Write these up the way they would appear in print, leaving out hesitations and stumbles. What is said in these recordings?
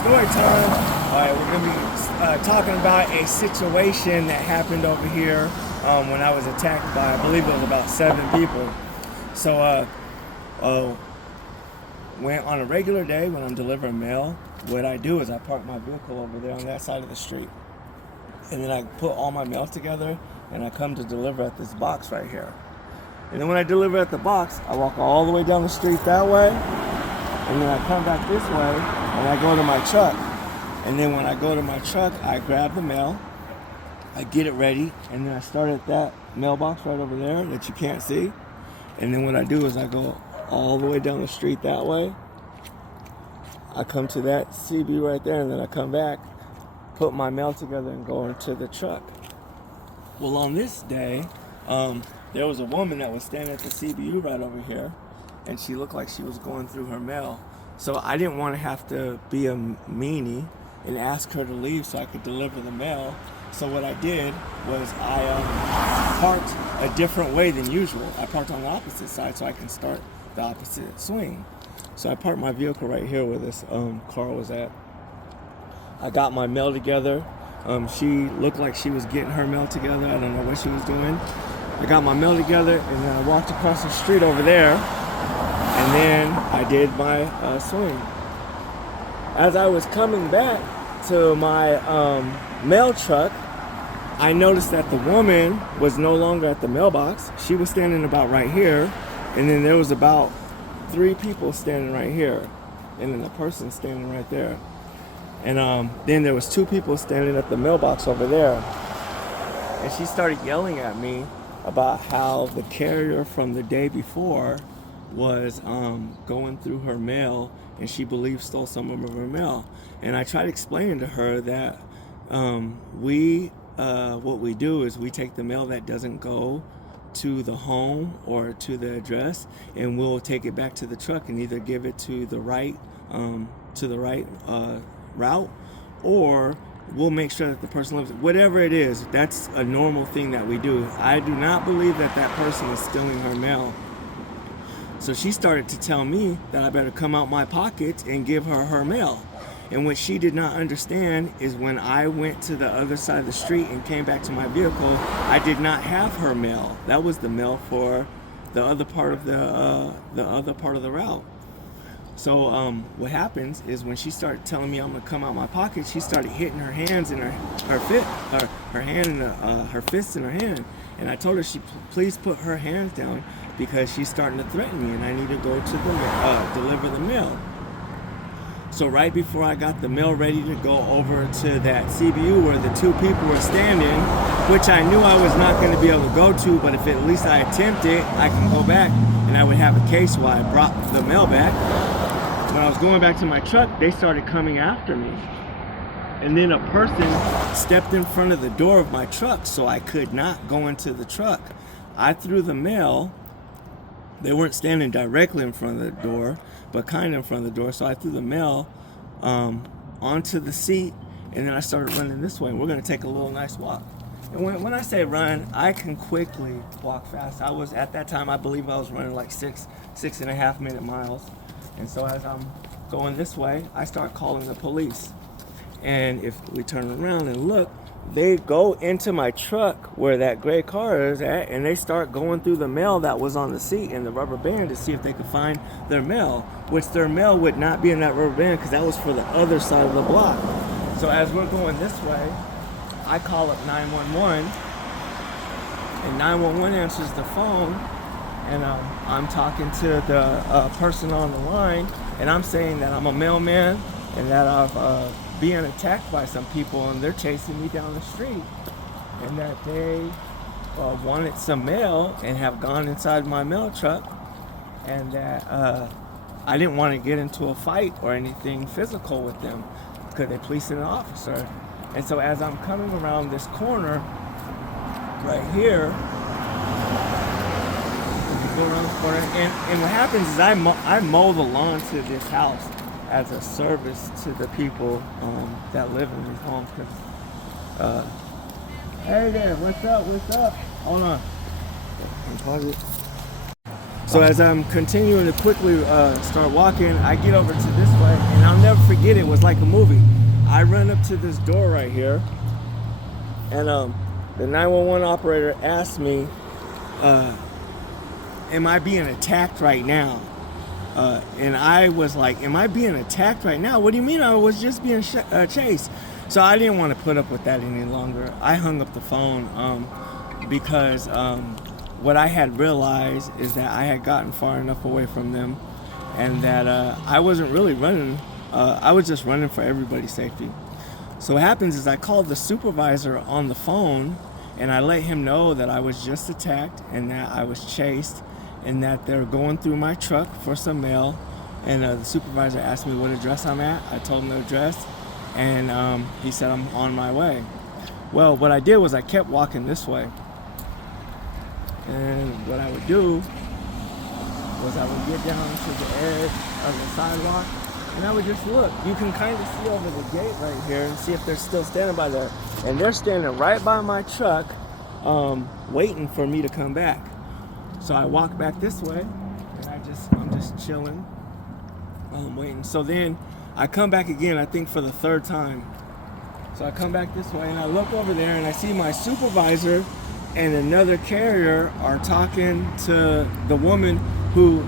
Story time. All right, we're going to be talking about a situation that happened over here when I was attacked by, I believe it was about 7 people. So, when on a regular day when I'm delivering mail, what I do is I park my vehicle over there on that side of the street. And then I put all my mail together and I come to deliver at this box right here. And then when I deliver at the box, I walk all the way down the street that way. And then I come back this way and I go to my truck. And then when I go to my truck, I grab the mail, I get it ready, and then I start at that mailbox right over there that you can't see. And then what I do is I go all the way down the street that way. I come to that CB right there, and then I come back, put my mail together, and go into the truck. Well, on this day, there was a woman that was standing at the CBU right over here, and she looked like she was going through her mail. So I didn't want to have to be a meanie and ask her to leave so I could deliver the mail. So what I did was I parked a different way than usual. I parked on the opposite side so I can start the opposite swing. So I parked my vehicle right here where this car was at. I got my mail together. She looked like she was getting her mail together. I don't know what she was doing. I got my mail together and then I walked across the street over there. And then I did my swing. As I was coming back to my mail truck, I noticed that the woman was no longer at the mailbox. She was standing about right here, and then there was about 3 people standing right here, and then a person standing right there. And then there was 2 people standing at the mailbox over there. And she started yelling at me about how the carrier from the day before was going through her mail and she believed stole some of her mail. And I tried explaining to her that what we do is we take the mail that doesn't go to the home or to the address, and we'll take it back to the truck and either give it to the right route, or we'll make sure that the person lives. Whatever it is, that's a normal thing that we do. I do not believe that that person is stealing her mail. So she started to tell me that I better come out my pocket and give her her mail. And what she did not understand is when I went to the other side of the street and came back to my vehicle, I did not have her mail. That was the mail for the other part of the route. So what happens is when she started telling me I'm gonna come out my pocket, she started hitting her hands in her fists in her hand. And I told her she please put her hands down because she's starting to threaten me and I need to go to deliver the mail. So right before I got the mail ready to go over to that CBU where the 2 people were standing, which I knew I was not going to be able to go to, but if at least I attempt it, I can go back and I would have a case while I brought the mail back. When I was going back to my truck, they started coming after me. And then a person stepped in front of the door of my truck so I could not go into the truck. I threw the mail. They weren't standing directly in front of the door, but kind of in front of the door. So I threw the mail onto the seat, and then I started running this way. And we're going to take a little nice walk. And when I say run, I can quickly walk fast. I was, at that time, I believe I was running like 6.5 minute miles. And so as I'm going this way, I start calling the police. And if we turn around and look, they go into my truck where that gray car is at, and they start going through the mail that was on the seat and the rubber band to see if they could find their mail, which their mail would not be in that rubber band because that was for the other side of the block. So as we're going this way, I call up 911, and 911 answers the phone, and I'm talking to the person on the line, and I'm saying that I'm a mailman and that I've being attacked by some people and they're chasing me down the street, and that they wanted some mail and have gone inside my mail truck, and that I didn't want to get into a fight or anything physical with them because they please an officer. And so as I'm coming around this corner right here, go around this corner, and what happens is I mow the lawn to this house as a service to the people that live in these homes. Hey there, what's up? Hold on. Pause it. So as I'm continuing to quickly start walking, I get over to this way, and I'll never forget it. It was like a movie. I run up to this door right here, and the 911 operator asked me, am I being attacked right now? And I was like, am I being attacked right now? What do you mean? I was just being chased. So I didn't want to put up with that any longer. I hung up the phone because what I had realized is that I had gotten far enough away from them, and that I wasn't really running. I was just running for everybody's safety. So what happens is I called the supervisor on the phone, and I let him know that I was just attacked and that I was chased, and that they're going through my truck for some mail. And the supervisor asked me what address I'm at. I told him the address, and he said I'm on my way. Well, what I did was I kept walking this way, and what I would do was I would get down to the edge of the sidewalk, and I would just look. You can kind of see over the gate right here and see if they're still standing by there, and they're standing right by my truck, waiting for me to come back. So I walk back this way, and I'm just chilling, waiting. So then I come back again, I think for the third time. So I come back this way, and I look over there, and I see my supervisor and another carrier are talking to the woman who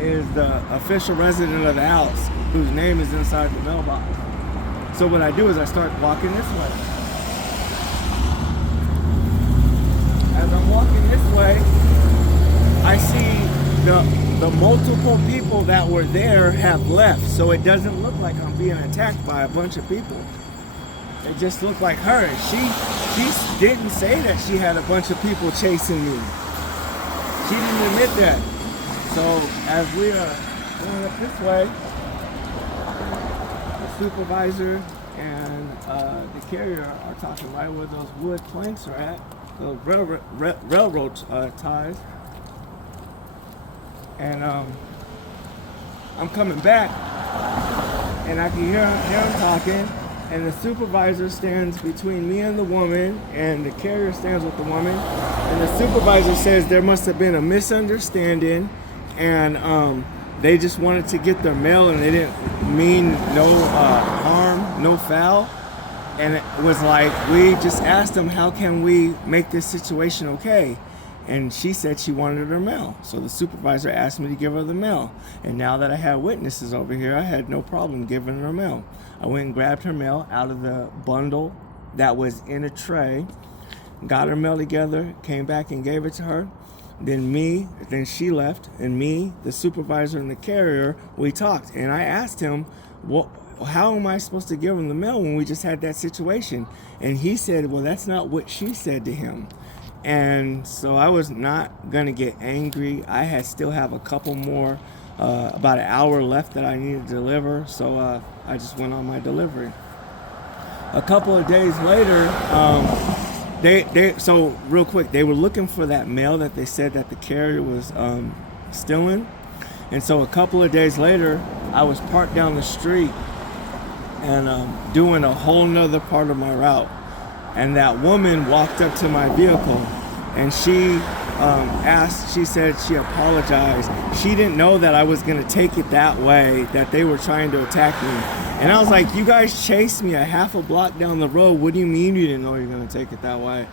is the official resident of the house, whose name is inside the mailbox. So what I do is I start walking this way. As I'm walking this way, I see the multiple people that were there have left, so it doesn't look like I'm being attacked by a bunch of people. It just looked like her. She didn't say that she had a bunch of people chasing me. She didn't admit that. So as we are going up this way, the supervisor and the carrier are talking right where those wood planks are at, the railroad ties. And I'm coming back, and I can hear him talking, and the supervisor stands between me and the woman, and the carrier stands with the woman, and the supervisor says there must have been a misunderstanding, and they just wanted to get their mail, and they didn't mean no harm, no foul. And it was like, we just asked them, how can we make this situation okay? And she said she wanted her mail. So the supervisor asked me to give her the mail. And now that I had witnesses over here, I had no problem giving her mail. I went and grabbed her mail out of the bundle that was in a tray, got her mail together, came back and gave it to her. Then she left, and me, the supervisor, and the carrier, we talked. And I asked him, how am I supposed to give him the mail when we just had that situation? And he said, well, that's not what she said to him. And so I was not going to get angry. I still have a couple more, about an hour left that I needed to deliver. So I just went on my delivery. A couple of days later, so real quick, they were looking for that mail that they said that the carrier was stealing. And so a couple of days later, I was parked down the street and doing a whole nother part of my route. And that woman walked up to my vehicle, and she she said she apologized. She didn't know that I was going to take it that way, that they were trying to attack me. And I was like, you guys chased me a half a block down the road. What do you mean you didn't know you were going to take it that way?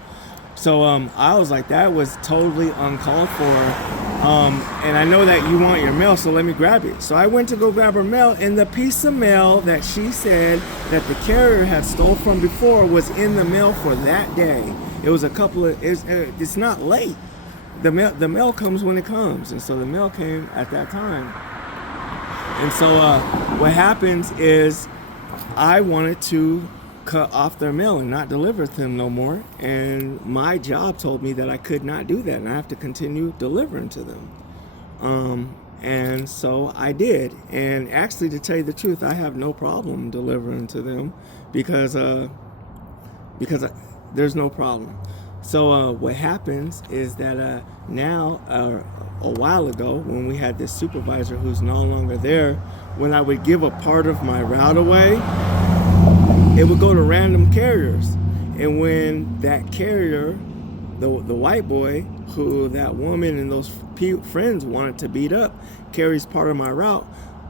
So I was like, that was totally uncalled for. And I know that you want your mail, so let me grab it. So I went to go grab her mail, and the piece of mail that she said that the carrier had stole from before was in the mail for that day. It was it's not late. The mail comes when it comes, and so the mail came at that time. And so what happens is I wanted to cut off their mail and not deliver to them no more, and my job told me that I could not do that, and I have to continue delivering to them. And so I did, and actually, to tell you the truth, I have no problem delivering to them because there's no problem. So what happens is that now a while ago, when we had this supervisor who's no longer there, when I would give a part of my route away, it would go to random carriers. And when that carrier the white boy who that woman and those friends wanted to beat up carries part of my route.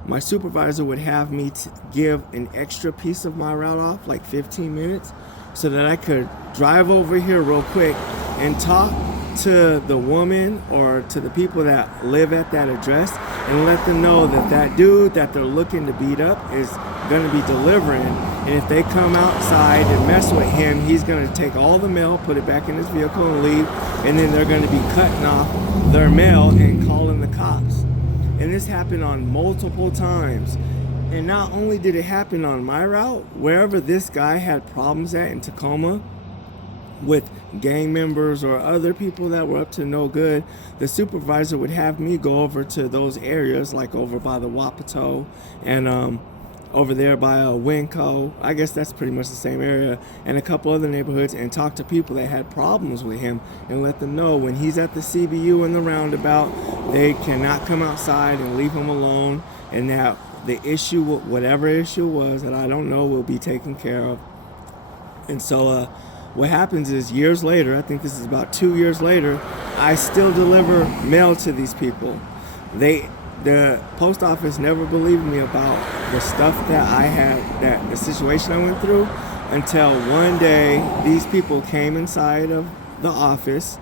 My supervisor would have me give an extra piece of my route off, like 15 minutes, so that I could drive over here real quick and talk to the woman or to the people that live at that address and let them know that that dude that they're looking to beat up is going to be delivering, and if they come outside and mess with him, he's going to take all the mail, put it back in his vehicle and leave, and then they're going to be cutting off their mail and calling the cops. And this happened on multiple times. And not only did it happen on my route, wherever this guy had problems at in Tacoma with gang members or other people that were up to no good, the supervisor would have me go over to those areas, like over by the Wapato and over there by Winco. I guess that's pretty much the same area, and a couple other neighborhoods, and talk to people that had problems with him and let them know when he's at the CBU and the roundabout, they cannot come outside and leave him alone, and that the issue, whatever issue was that I don't know, will be taken care of. And so what happens is years later, I think this is about 2 years later, I still deliver mail to these people. The post office never believed me about the stuff that I had, the situation I went through, until one day these people came inside of the office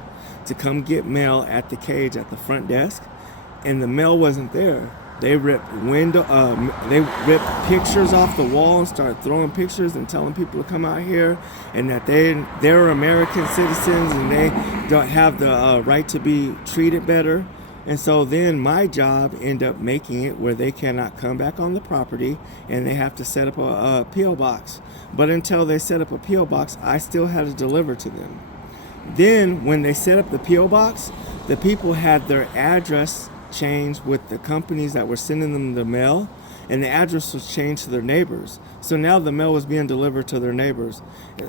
to come get mail at the cage at the front desk, and the mail wasn't there. They ripped they ripped pictures off the wall and started throwing pictures and telling people to come out here, and that they're American citizens and they don't have the right to be treated better. And so then my job ended up making it where they cannot come back on the property and they have to set up a P.O. box. But until they set up a P.O. box, I still had to deliver to them. Then when they set up the P.O. box, the people had their address changed with the companies that were sending them the mail, and the address was changed to their neighbors. So now the mail was being delivered to their neighbors.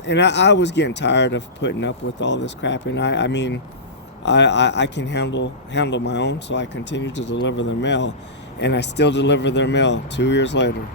And I was getting tired of putting up with all this crap, and I mean, I can handle my own, so I continue to deliver their mail, and I still deliver their mail 2 years later.